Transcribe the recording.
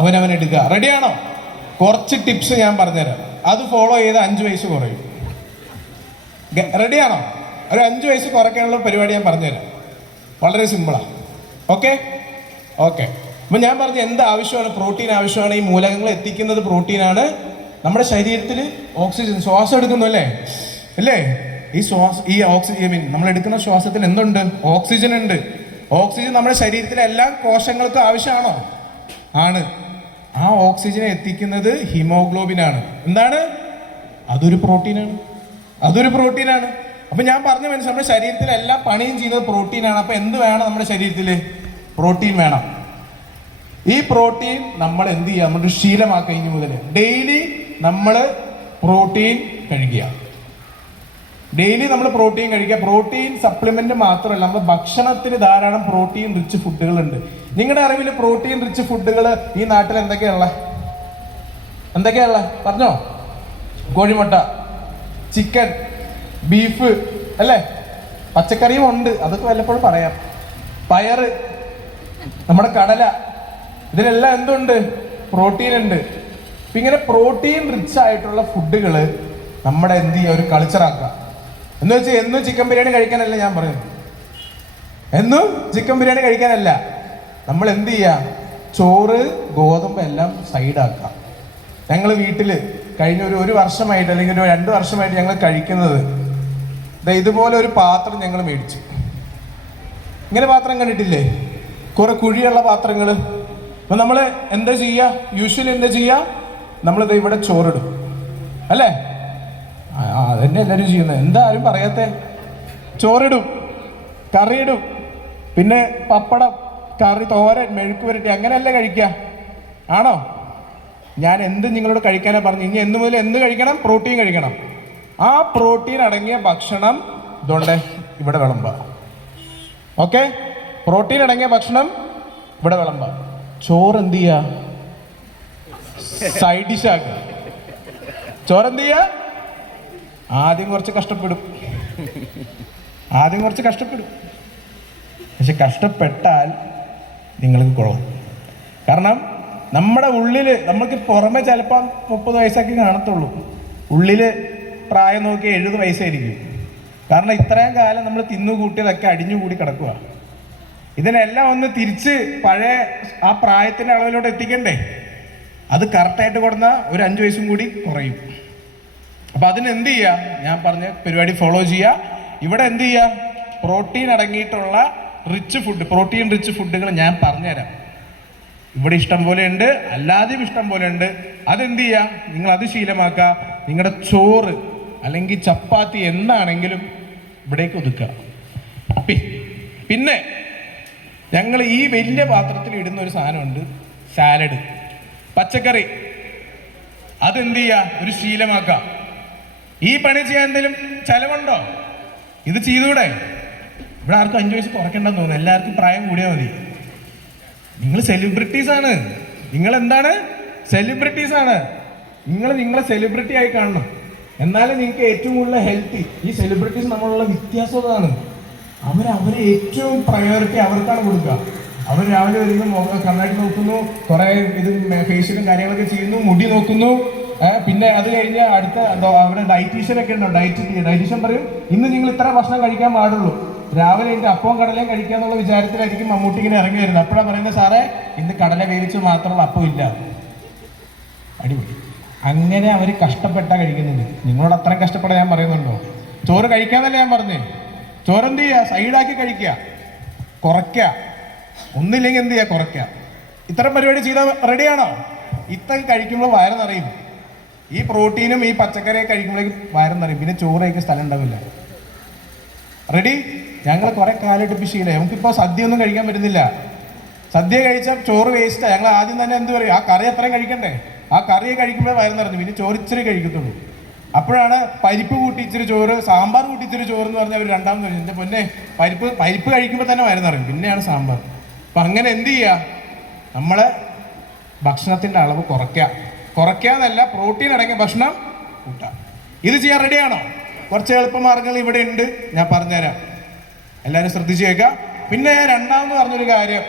അവനവൻ എടുക്കുക റെഡിയാണോ കുറച്ച് ടിപ്സ് ഞാൻ പറഞ്ഞുതരാം. അത് ഫോളോ ചെയ്ത് അഞ്ച് വയസ്സ് കുറയും. റെഡിയാണോ ഒരു അഞ്ച് വയസ്സ് കുറയ്ക്കാനുള്ള പരിപാടി ഞാൻ പറഞ്ഞുതരാം. വളരെ സിമ്പിളാണ് ഓക്കെ ഓക്കെ അപ്പം ഞാൻ പറഞ്ഞു എന്ത് ആവശ്യമാണ്? പ്രോട്ടീൻ ആവശ്യമാണ്? ഈ മൂലകങ്ങൾ എത്തിക്കുന്നത് പ്രോട്ടീനാണ് നമ്മുടെ ശരീരത്തിൽ ഓക്സിജൻ ശ്വാസം എടുക്കുന്നു അല്ലേ? അല്ലേ? ഈ ശ്വാസ ഈ ഓക്സിജൻ മീൻ നമ്മൾ എടുക്കുന്ന ശ്വാസത്തിൽ എന്തുണ്ട്? ഓക്സിജൻ ഉണ്ട്. ഓക്സിജൻ നമ്മുടെ ശരീരത്തിലെ എല്ലാ കോശങ്ങൾക്കും ആവശ്യമാണോ? ആണ്. ആ ഓക്സിജൻ എത്തിക്കുന്നത് ഹിമോഗ്ലോബിനാണ്. എന്താണ്? അതൊരു പ്രോട്ടീനാണ്. അതൊരു പ്രോട്ടീനാണ്. അപ്പൊ ഞാൻ പറഞ്ഞ മനസ്സിൽ നമ്മുടെ ശരീരത്തിൽ എല്ലാ പണിയും ചെയ്യുന്നത് പ്രോട്ടീനാണ്. അപ്പൊ എന്ത് വേണം നമ്മുടെ ശരീരത്തിൽ പ്രോട്ടീൻ വേണം. ഈ പ്രോട്ടീൻ നമ്മൾ എന്ത് ചെയ്യുക നമ്മുടെ ശീലമാക്കുക ഇനി മുതൽ ഡെയിലി നമ്മൾ പ്രോട്ടീൻ കഴിക്കുക ഡെയിലി നമ്മൾ പ്രോട്ടീൻ കഴിക്കുക. പ്രോട്ടീൻ സപ്ലിമെന്റ് മാത്രമല്ല നമ്മൾ ഭക്ഷണത്തിന് ധാരാളം പ്രോട്ടീൻ റിച്ച് ഫുഡുകളുണ്ട് നിങ്ങളുടെ അറിവിൽ പ്രോട്ടീൻ റിച്ച് ഫുഡുകൾ ഈ നാട്ടിൽ എന്തൊക്കെയുള്ള എന്തൊക്കെയുള്ള പറഞ്ഞോ? കോഴിമുട്ട ചിക്കൻ ബീഫ് അല്ലേ? പച്ചക്കറിയും ഉണ്ട്. അതൊക്കെ വല്ലപ്പോഴും പറയാം. പയറ് നമ്മുടെ കടല ഇതിലെല്ലാം എന്തുണ്ട്? പ്രോട്ടീൻ ഉണ്ട്. ഇങ്ങനെ പ്രോട്ടീൻ റിച്ച് ആയിട്ടുള്ള ഫുഡുകൾ നമ്മുടെ എന്ത് ചെയ്യുക? ഒരു കൾച്ചറാക്കുക എന്ന് വെച്ചാൽ എന്നും ചിക്കൻ ബിരിയാണി കഴിക്കാനല്ല ഞാൻ പറയുന്നത്. എന്നും ചിക്കൻ ബിരിയാണി കഴിക്കാനല്ല. നമ്മൾ എന്ത് ചെയ്യുക ചോറ് ഗോതമ്പ് എല്ലാം സൈഡാക്കുക ഞങ്ങൾ വീട്ടിൽ കഴിഞ്ഞ ഒരു ഒരു വർഷമായിട്ട് അല്ലെങ്കിൽ ഒരു രണ്ട് വർഷമായിട്ട് ഞങ്ങൾ കഴിക്കുന്നത് ഇതുപോലെ ഒരു പാത്രം ഞങ്ങൾ മേടിച്ചു. ഇങ്ങനെ പാത്രം കണ്ടിട്ടില്ലേ? കുറെ കുഴിയുള്ള പാത്രങ്ങൾ അപ്പൊ നമ്മൾ എന്താ ചെയ്യുക യൂഷ്വലി എന്താ ചെയ്യുക നമ്മളിത് ഇവിടെ ചോറിടും. അല്ലേ? അതന്നെ എല്ലാവരും ചെയ്യുന്നത്. എന്താ പറയത്തെ ചോറിടും കറിയിടും പിന്നെ പപ്പടം കറി തോരൻ മെഴുക്ക് പുരട്ടി അങ്ങനെയല്ലേ കഴിക്കുക. ആണോ? ഞാൻ എന്ത് നിങ്ങളോട് കഴിക്കാനാണ് പറഞ്ഞു ഇനി എന്ന് മുതൽ എന്ത് കഴിക്കണം? പ്രോട്ടീൻ കഴിക്കണം. ആ പ്രോട്ടീൻ അടങ്ങിയ ഭക്ഷണം ഇതുകൊണ്ട് ഇവിടെ വിളമ്പ. ഓക്കെ? പ്രോട്ടീൻ അടങ്ങിയ ഭക്ഷണം ഇവിടെ വിളമ്പ. ചോറ് എന്ത് ചെയ്യാ സൈഡ് ഡിഷ് ആക്കുക. ചോറ് എന്ത് ചെയ്യാ ആദ്യം കുറച്ച് കഷ്ടപ്പെടും. ആദ്യം കുറച്ച് കഷ്ടപ്പെടും. പക്ഷെ കഷ്ടപ്പെട്ടാൽ നിങ്ങൾക്ക് കുഴപ്പം കാരണം നമ്മുടെ ഉള്ളിൽ നമ്മൾക്ക് പുറമെ ചിലപ്പോൾ മുപ്പത് വയസ്സൊക്കെ കാണത്തുള്ളൂ. ഉള്ളിൽ പ്രായം നോക്കി എഴുപത് വയസ്സായിരിക്കും. കാരണം ഇത്രയും കാലം നമ്മൾ തിന്നു കൂട്ടിയതൊക്കെ അടിഞ്ഞു കൂടി കിടക്കുക ഇതിനെല്ലാം ഒന്ന് തിരിച്ച് പഴയ ആ പ്രായത്തിന്റെ അളവിലോട്ട് എത്തിക്കണ്ടേ? അത് കറക്റ്റായിട്ട് കൊടുന്ന ഒരു അഞ്ച് വയസ്സും കൂടി കുറയും. അപ്പൊ അതിന് എന്ത് ചെയ്യുക ഞാൻ പറഞ്ഞ പരിപാടി ഫോളോ ചെയ്യുക ഇവിടെ എന്ത് ചെയ്യുക പ്രോട്ടീൻ അടങ്ങിയിട്ടുള്ള റിച്ച് ഫുഡ് പ്രോട്ടീൻ റിച്ച് ഫുഡുകൾ ഞാൻ പറഞ്ഞുതരാം. ഇവിടെ ഇഷ്ടം പോലെ ഉണ്ട് അല്ലാതെയും ഇഷ്ടം പോലെ ഉണ്ട്. അതെന്ത് ചെയ്യുക നിങ്ങൾ അത് ശീലമാക്കുക. നിങ്ങളുടെ ചോറ് അല്ലെങ്കിൽ ചപ്പാത്തി എന്താണെങ്കിലും ഇവിടേക്ക് ഒതുക്കുക. പിന്നെ ഞങ്ങൾ ഈ വലിയ പാത്രത്തിൽ ഇടുന്ന ഒരു സാധനമുണ്ട് സാലഡ് പച്ചക്കറി. അതെന്ത് ചെയ്യുക ഒരു ശീലമാക്കാം ഈ പണി ചെയ്യാൻ എന്തെങ്കിലും ചെലവുണ്ടോ? ഇത് ചെയ്തൂടെ? ഇവിടെ ആർക്കും അഞ്ചു വയസ്സ് കുറയ്ക്കണ്ടെന്ന് തോന്നുന്നു. എല്ലാവർക്കും പ്രായം കൂടിയാൽ മതി. നിങ്ങൾ സെലിബ്രിറ്റീസ് ആണ്. നിങ്ങൾ എന്താണ്? സെലിബ്രിറ്റീസ് ആണ്. നിങ്ങൾ നിങ്ങളെ സെലിബ്രിറ്റി ആയി കാണണം. എന്നാലും നിങ്ങൾക്ക് ഏറ്റവും കൂടുതൽ ഹെൽത്തി ഈ സെലിബ്രിറ്റീസ് നമ്മളുള്ള വ്യത്യാസം അതാണ് അവർ അവരെ ഏറ്റവും പ്രയോറിറ്റി അവർക്കാണ് കൊടുക്കുക. അവർ രാവിലെ വരുന്നു കണ്ണാടി നോക്കുന്നു കുറെ ഇത് ഫേഷ്യലും കാര്യങ്ങളൊക്കെ ചെയ്യുന്നു മുടി നോക്കുന്നു. പിന്നെ അത് കഴിഞ്ഞ് അടുത്ത എന്തോ അവിടെ ഡയറ്റീഷ്യൻ ഒക്കെ ഉണ്ടോ? ഡയറ്റ് ഡയറ്റീഷ്യൻ പറയും ഇന്ന് നിങ്ങൾ ഇത്ര ഭക്ഷണം കഴിക്കാൻ പാടുള്ളൂ. രാവിലെ എന്റെ അപ്പവും കടലയും കഴിക്കാന്നുള്ള വിചാരത്തിലായിരിക്കും മമ്മൂട്ടി ഇങ്ങനെ ഇറങ്ങി വരുന്നത്. അപ്പോഴാണ് പറയുന്നത് സാറേ ഇന്ന് കടല വേവിച്ച് മാത്രമുള്ള അപ്പം ഇല്ല. അടിപൊളി. അങ്ങനെ അവർ കഷ്ടപ്പെട്ടാ കഴിക്കുന്നത്. നിങ്ങളോട് അത്രയും കഷ്ടപ്പെടാൻ ഞാൻ പറയുന്നുണ്ടോ? ചോറ് കഴിക്കാന്നല്ലേ ഞാൻ പറഞ്ഞേ. ചോറ് എന്ത് ചെയ്യുക സൈഡാക്കി കഴിക്കുക കുറയ്ക്കുക ഒന്നില്ലെങ്കിൽ എന്ത് ചെയ്യുക കുറയ്ക്കുക ഇത്തരം പരിപാടി ചെയ്താൽ റെഡിയാണോ? ഇത്തരം കഴിക്കുമ്പോൾ വയറ് നിറയും. ഈ പ്രോട്ടീനും ഈ പച്ചക്കറിയൊക്കെ കഴിക്കുമ്പോഴേക്കും വയറ് നിറയും. പിന്നെ ചോറ് കഴിക്കാൻ സ്ഥലം ഉണ്ടാവില്ല. റെഡി ഞങ്ങൾ കുറെ കാലമായിട്ട് പിശീലേ നമുക്കിപ്പോ സദ്യ ഒന്നും കഴിക്കാൻ പറ്റുന്നില്ല. സദ്യ കഴിച്ചാൽ ചോറ് വേസ്റ്റാ ഞങ്ങൾ ആദ്യം തന്നെ എന്ത് പറയും? ആ കറി അത്രയും കഴിക്കണ്ടേ? ആ കറിയെ കഴിക്കുമ്പോഴേ നിറഞ്ഞു. പിന്നെ ചോറ് ഇച്ചിരി കഴിക്കത്തുള്ളൂ. അപ്പോഴാണ് പരിപ്പ് കൂട്ടി ഇച്ചിരി ചോറ് സാമ്പാർ കൂട്ടി ഇച്ചിരി ചോറ് എന്ന് പറഞ്ഞാൽ അവർ രണ്ടാമത് കഴിച്ചു എന്റെ പൊന്നെ പരിപ്പ് പരിപ്പ് കഴിക്കുമ്പോൾ തന്നെ വയറ് നിറയും. പിന്നെയാണ് സാമ്പാർ. അപ്പം അങ്ങനെ എന്ത് ചെയ്യുക നമ്മളെ ഭക്ഷണത്തിന്റെ അളവ് കുറയ്ക്കുക കുറയ്ക്കാന്നല്ല പ്രോട്ടീൻ അടങ്ങിയ ഭക്ഷണം കൂട്ടാം. ഇത് ചെയ്യാൻ റെഡിയാണോ കുറച്ച് എളുപ്പമാർഗങ്ങൾ ഇവിടെ ഉണ്ട്. ഞാൻ പറഞ്ഞുതരാം. എല്ലാവരും ശ്രദ്ധിച്ചു കേൾക്കാം. പിന്നെ രണ്ടാമെന്ന് പറഞ്ഞൊരു കാര്യം.